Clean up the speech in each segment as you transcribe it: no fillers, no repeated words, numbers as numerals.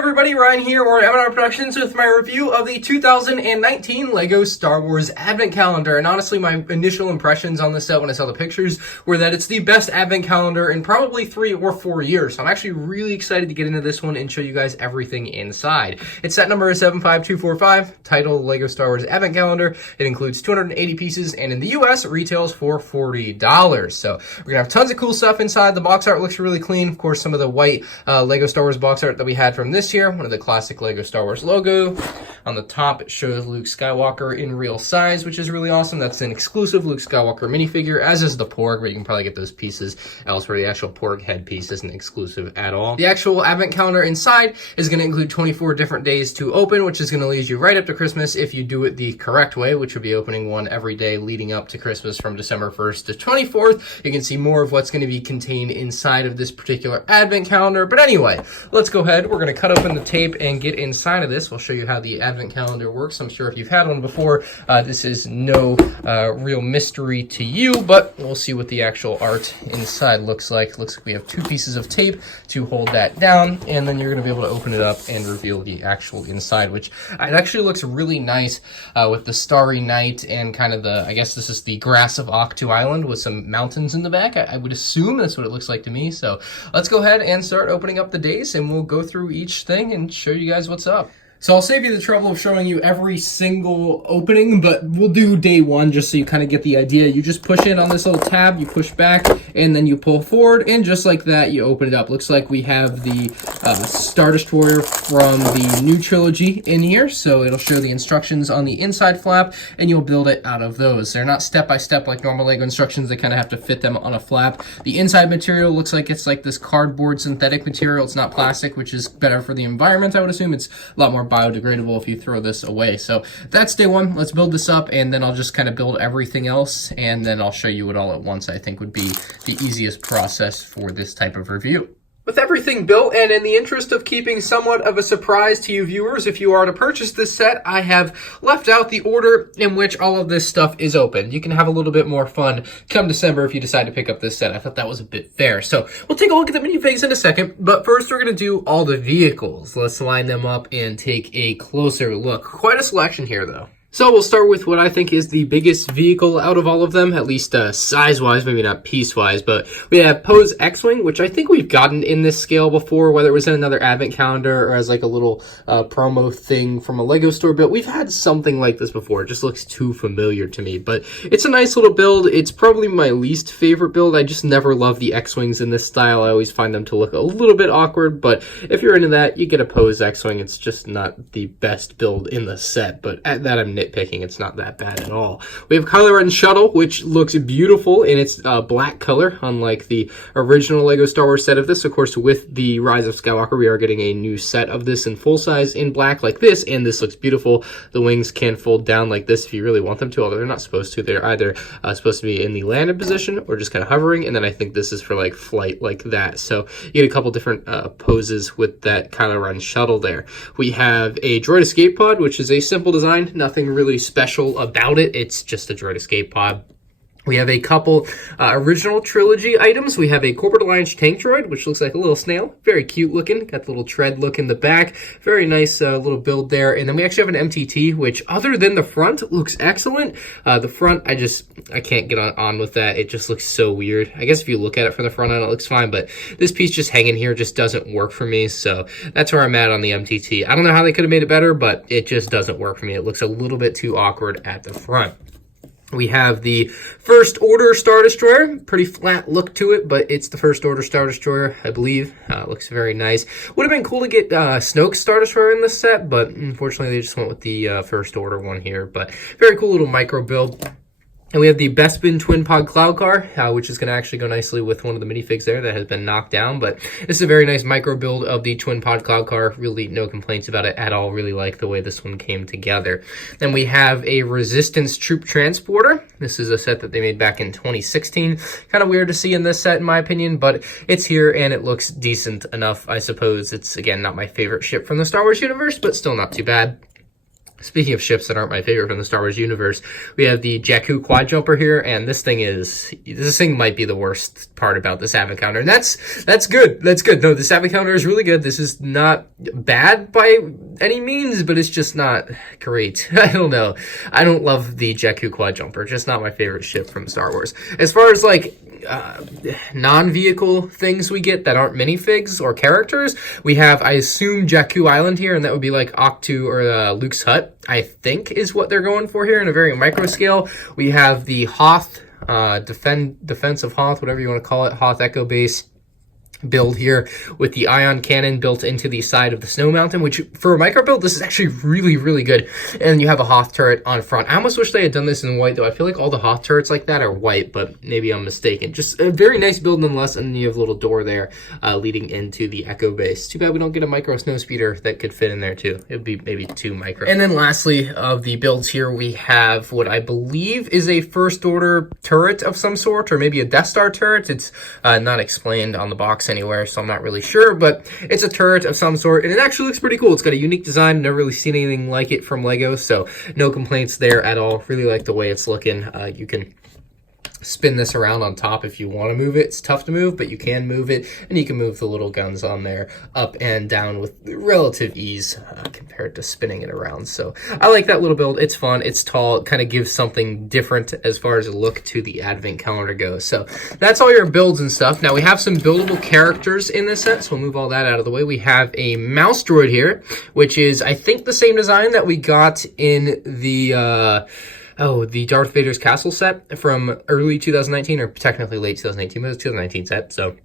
everybody, Ryan here, or MandRproductions, with my review of the 2019 LEGO Star Wars Advent Calendar. And honestly, my initial impressions on this set when I saw the pictures were that it's the best Advent Calendar in probably 3 or 4 years. So I'm actually really excited to get into this one and show you guys everything inside. Its set number is 75245, titled LEGO Star Wars Advent Calendar. It includes 280 pieces, and in the US, it retails for $40. So we're gonna have tons of cool stuff inside. The box art looks really clean. Of course, some of the white LEGO Star Wars box art that we had from this year, one of the classic LEGO Star Wars logo. On the top, it shows Luke Skywalker in real size, which is really awesome. That's an exclusive Luke Skywalker minifigure, as is the Porg, but you can probably get those pieces elsewhere. The actual Porg headpiece isn't exclusive at all. The actual Advent Calendar inside is going to include 24 different days to open, which is going to lead you right up to Christmas if you do it the correct way, which would be opening one every day leading up to Christmas from December 1st to 24th. You can see more of what's going to be contained inside of this particular Advent Calendar. But anyway, let's go ahead. We're going to cut open the tape and get inside of this. We'll show you how the Advent Calendar works. I'm sure if you've had one before, this is no real mystery to you, but we'll see what the actual art inside looks like. Looks like we have 2 pieces of tape to hold that down, and then you're going to be able to open it up and reveal the actual inside, which it actually looks really nice with the starry night and kind of the, I guess this is the grass of Ahch-To Island with some mountains in the back. I would assume that's what it looks like to me. So let's go ahead and start opening up the days, and we'll go through each thing and show you guys what's up. So I'll save you the trouble of showing you every single opening, but we'll do day 1 just so you kind of get the idea. You just push in on this little tab, you push back, and then you pull forward, and just like that, you open it up. Looks like we have the Star Destroyer from the new trilogy in here, so it'll show the instructions on the inside flap, and you'll build it out of those. They're not step-by-step like normal LEGO instructions. They kind of have to fit them on a flap. The inside material looks like it's like this cardboard synthetic material. It's not plastic, which is better for the environment, I would assume. It's a lot more biodegradable if you throw this away. So that's day 1. Let's build this up, and then I'll just kind of build everything else, and then I'll show you it all at once. I think would be the easiest process for this type of review. With everything built, and in the interest of keeping somewhat of a surprise to you viewers, if you are to purchase this set, I have left out the order in which all of this stuff is opened. You can have a little bit more fun come December if you decide to pick up this set. I thought that was a bit fair. So we'll take a look at the minifigs in a second, but first we're going to do all the vehicles. Let's line them up and take a closer look. Quite a selection here, though. So we'll start with what I think is the biggest vehicle out of all of them, at least size-wise, maybe not piece-wise, but we have Poe's X-Wing, which I think we've gotten in this scale before, whether it was in another Advent Calendar or as like a little promo thing from a LEGO store, but we've had something like this before. It just looks too familiar to me, but it's a nice little build. It's probably my least favorite build. I just never love the X-Wings in this style. I always find them to look a little bit awkward, but if you're into that, you get a Poe's X-Wing. It's just not the best build in the set, but at that I'm nitpicking. It's not that bad at all. We have Kylo Ren's shuttle, which looks beautiful in its black color, unlike the original LEGO Star Wars set of this. Of course, with the Rise of Skywalker, we are getting a new set of this in full size in black like this, and this looks beautiful. The wings can fold down like this if you really want them to, although they're not supposed to. They're either supposed to be in the landed position or just kind of hovering, and then I think this is for like flight like that. So you get a couple different poses with that Kylo Ren shuttle there. We have a droid escape pod, which is a simple design, nothing really special about it. It's just a droid escape pod. We have a couple original trilogy items. We have a Corporate Alliance tank droid, which looks like a little snail. Very cute looking. Got the little tread look in the back. Very nice little build there. And then we actually have an MTT, which other than the front, looks excellent. The front, I can't get on with that. It just looks so weird. I guess if you look at it from the front end, it looks fine, but this piece just hanging here just doesn't work for me. So that's where I'm at on the MTT. I don't know how they could have made it better, but it just doesn't work for me. It looks a little bit too awkward at the front. We have the First Order Star Destroyer. Pretty flat look to it, but it's the First Order Star Destroyer, I believe. Looks very nice. Would have been cool to get Snoke's Star Destroyer in this set, but unfortunately they just went with the First Order one here. But very cool little micro build. And we have the Bespin Twin Pod Cloud Car, which is going to actually go nicely with one of the minifigs there that has been knocked down. But this is a very nice micro build of the Twin Pod Cloud Car. Really no complaints about it at all. Really like the way this one came together. Then we have a Resistance Troop Transporter. This is a set that they made back in 2016. Kind of weird to see in this set, in my opinion, but it's here and it looks decent enough, I suppose. It's, again, not my favorite ship from the Star Wars universe, but still not too bad. Speaking of ships that aren't my favorite from the Star Wars universe, we have the Jakku quad jumper here, and this thing might be the worst part about this advent calendar. And that's good. That's good. No, this advent calendar is really good. This is not bad by any means, but it's just not great. I don't know. I don't love the Jakku quad jumper. Just not my favorite ship from Star Wars. As far as like non-vehicle things we get that aren't minifigs or characters, we have, I assume, Jakku Island here, and that would be like Ahch-To or Luke's hut, I think is what they're going for here in a very micro scale. We have the Hoth, defense of Hoth, whatever you want to call it, Hoth Echo Base build here with the ion cannon built into the side of the snow mountain, which for a micro build, this is actually really, really good. And you have a Hoth turret on front. I almost wish they had done this in white, though. I feel like all the Hoth turrets like that are white, but maybe I'm mistaken. Just a very nice build nonetheless, and you have a little door there leading into the Echo Base. Too bad we don't get a micro snow speeder that could fit in there too. It would be maybe 2 micro. And then lastly, of the builds here, we have what I believe is a First Order turret of some sort, or maybe a Death Star turret. It's not explained on the box anywhere, so I'm not really sure, but it's a turret of some sort, and it actually looks pretty cool. It's got a unique design. Never really seen anything like it from Lego, so no complaints there at all. Really like the way it's looking. You can spin this around on top if you want to move it. It's tough to move, but you can move it, and you can move the little guns on there up and down with relative ease compared to spinning it around. So I like that little build. It's fun, it's tall, it kind of gives something different as far as a look to the advent calendar goes. So that's all your builds and stuff. Now we have some buildable characters in this set, so we'll move all that out of the way. We have a mouse droid here, which is I think the same design that we got in the the Darth Vader's Castle set from early 2019, or technically late 2018, but it's a 2019 set, so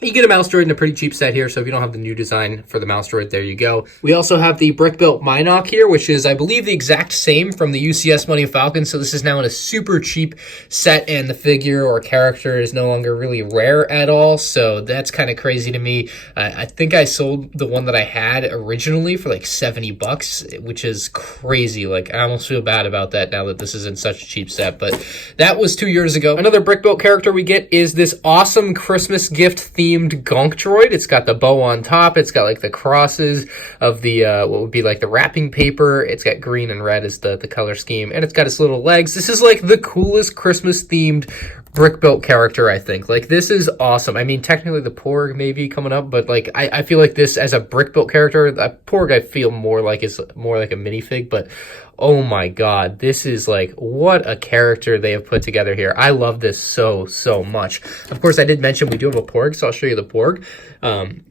you get a mouse droid in a pretty cheap set here, so if you don't have the new design for the mouse droid, there you go. We also have the brick-built Minok here, which is, I believe, the exact same from the UCS Millennium Falcon, so this is now in a super cheap set, and the figure or character is no longer really rare at all, so that's kind of crazy to me. I think I sold the one that I had originally for like $70, which is crazy. Like, I almost feel bad about that now that this is in such a cheap set, but that was 2 years ago. Another brick-built character we get is this awesome Christmas gift theme GONK Droid. It's got the bow on top. It's got like the crosses of the what would be like the wrapping paper. It's got green and red as the color scheme, and it's got its little legs. This is like the coolest Christmas themed brick built character, I think. Like, this is awesome. I mean, technically the Porg may be coming up, but like I feel like this as a brick built character, the Porg I feel more like is more like a minifig, but oh my god, this is like, what a character they have put together here. I love this so much. Of course, I did mention we do have a Porg, so I'll show you the Porg.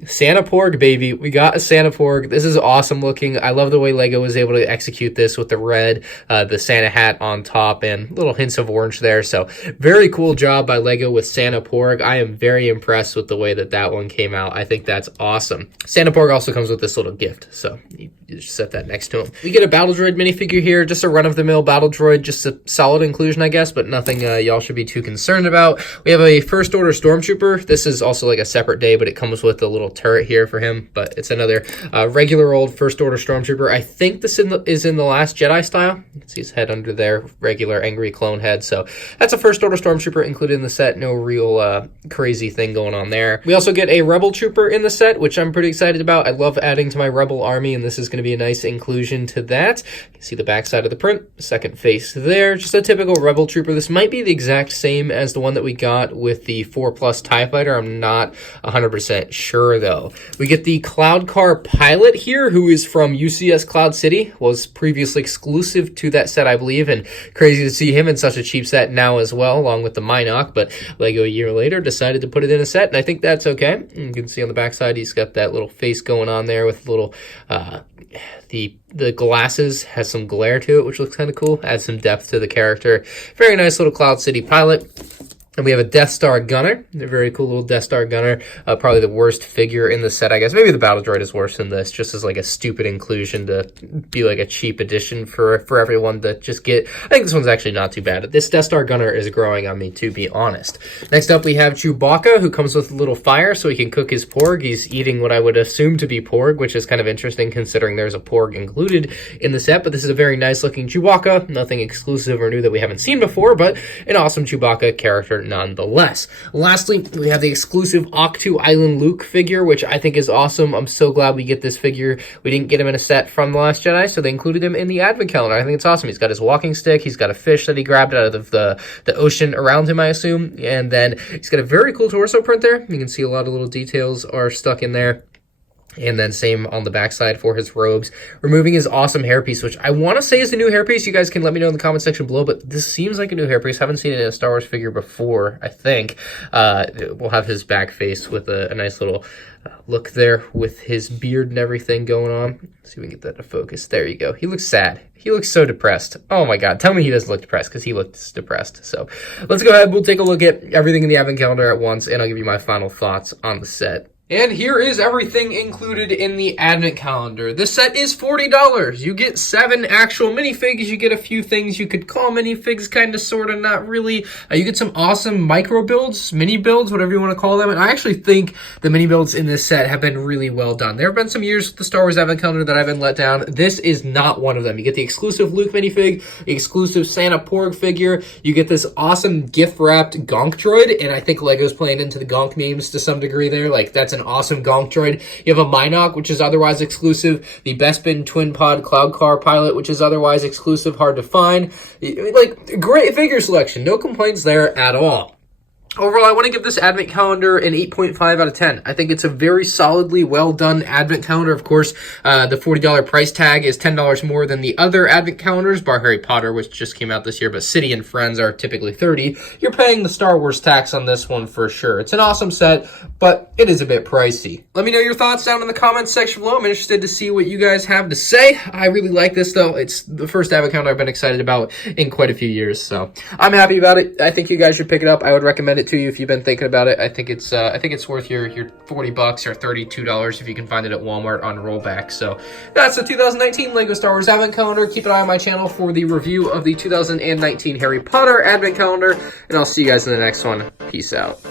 Santa Porg, baby. We got a Santa Porg. This is awesome looking. I love the way Lego was able to execute this with the red, the Santa hat on top, and little hints of orange there. So very cool job by Lego with Santa Porg. I am very impressed with the way that one came out. I think that's awesome. Santa Porg also comes with this little gift, so you just set that next to him. We get a Battle Droid minifigure here, just a run-of-the-mill Battle Droid, just a solid inclusion, I guess, but nothing y'all should be too concerned about. We have a First Order Stormtrooper. This is also like a separate day, but it comes with a little turret here for him, but it's another regular old First Order Stormtrooper. I think this is in the Last Jedi style. You can see his head under there, regular angry clone head, so that's a First Order Stormtrooper included in the set. No real crazy thing going on there. We also get a Rebel Trooper in the set, which I'm pretty excited about. I love adding to my Rebel army, and this is going to be a nice inclusion to that. You can see the back side of the print, second face there, just a typical Rebel Trooper. This might be the exact same as the one that we got with the 4+ TIE Fighter. I'm not 100% sure though. We get the Cloud Car pilot here, who is from UCS Cloud City, was previously exclusive to that set, I believe, and crazy to see him in such a cheap set now as well, along with the Minok, but Lego a year later decided to put it in a set, and I think that's okay. You can see on the back side, he's got that little face going on there with a little the glasses has some glare to it, which looks kind of cool. Adds some depth to the character. Very nice little Cloud City pilot. And we have a Death Star gunner, a very cool little Death Star gunner, probably the worst figure in the set, I guess. Maybe the Battle Droid is worse than this, just as like a stupid inclusion to be like a cheap addition for everyone to just get. I think this one's actually not too bad. This Death Star gunner is growing on me, to be honest. Next up, we have Chewbacca, who comes with a little fire so he can cook his Porg. He's eating what I would assume to be Porg, which is kind of interesting considering there's a Porg included in the set, but this is a very nice looking Chewbacca. Nothing exclusive or new that we haven't seen before, but an awesome Chewbacca character nonetheless. Lastly, we have the exclusive Ahch-To Island Luke figure, which I think is awesome. I'm so glad we get this figure. We didn't get him in a set from The Last Jedi, so they included him in the advent calendar. I think it's awesome. He's got his walking stick. He's got a fish that he grabbed out of the ocean around him, I assume. And then he's got a very cool torso print there. You can see a lot of little details are stuck in there. And then same on the backside for his robes. Removing his awesome hairpiece, which I want to say is a new hairpiece. You guys can let me know in the comment section below, but this seems like a new hairpiece. Haven't seen it in a Star Wars figure before, I think. We'll have his back face with a nice little look there with his beard and everything going on. Let's see if we can get that to focus. There you go. He looks sad. He looks so depressed. Oh my god. Tell me he doesn't look depressed, because he looks depressed. So let's go ahead. We'll take a look at everything in the advent calendar at once, and I'll give you my final thoughts on the set. And here is everything included in the advent calendar. This set is $40. You get 7 actual minifigs. You get a few things you could call minifigs, kind of, sort of, not really. You get some awesome micro builds, mini builds, whatever you want to call them. And I actually think the mini builds in this set have been really well done. There have been some years with the Star Wars advent calendar that I've been let down. This is not one of them. You get the exclusive Luke minifig, the exclusive Santa Porg figure. You get this awesome gift-wrapped GONK Droid. And I think LEGO's playing into the GONK memes to some degree there. Like, that's an awesome GONK Droid. You have a Minok, which is otherwise exclusive. The Bespin Twin Pod Cloud Car Pilot, which is otherwise exclusive, hard to find. Like, great figure selection. No complaints there at all. Overall, I want to give this advent calendar an 8.5 out of 10. I think it's a very solidly well done advent calendar. Of course, the $40 price tag is $10 more than the other advent calendars, bar Harry Potter, which just came out this year, but City and Friends are typically $30. You're paying the Star Wars tax on this one for sure. It's an awesome set, but it is a bit pricey. Let me know your thoughts down in the comments section below. I'm interested to see what you guys have to say. I really like this, though. It's the first advent calendar I've been excited about in quite a few years, so I'm happy about it. I think you guys should pick it up. I would recommend it to you if you've been thinking about it. I think it's worth your $40 or $32 if you can find it at Walmart on rollback. So that's the 2019 LEGO Star Wars Advent Calendar. Keep an eye on my channel for the review of the 2019 Harry Potter Advent Calendar, and I'll see you guys in the next one. Peace out.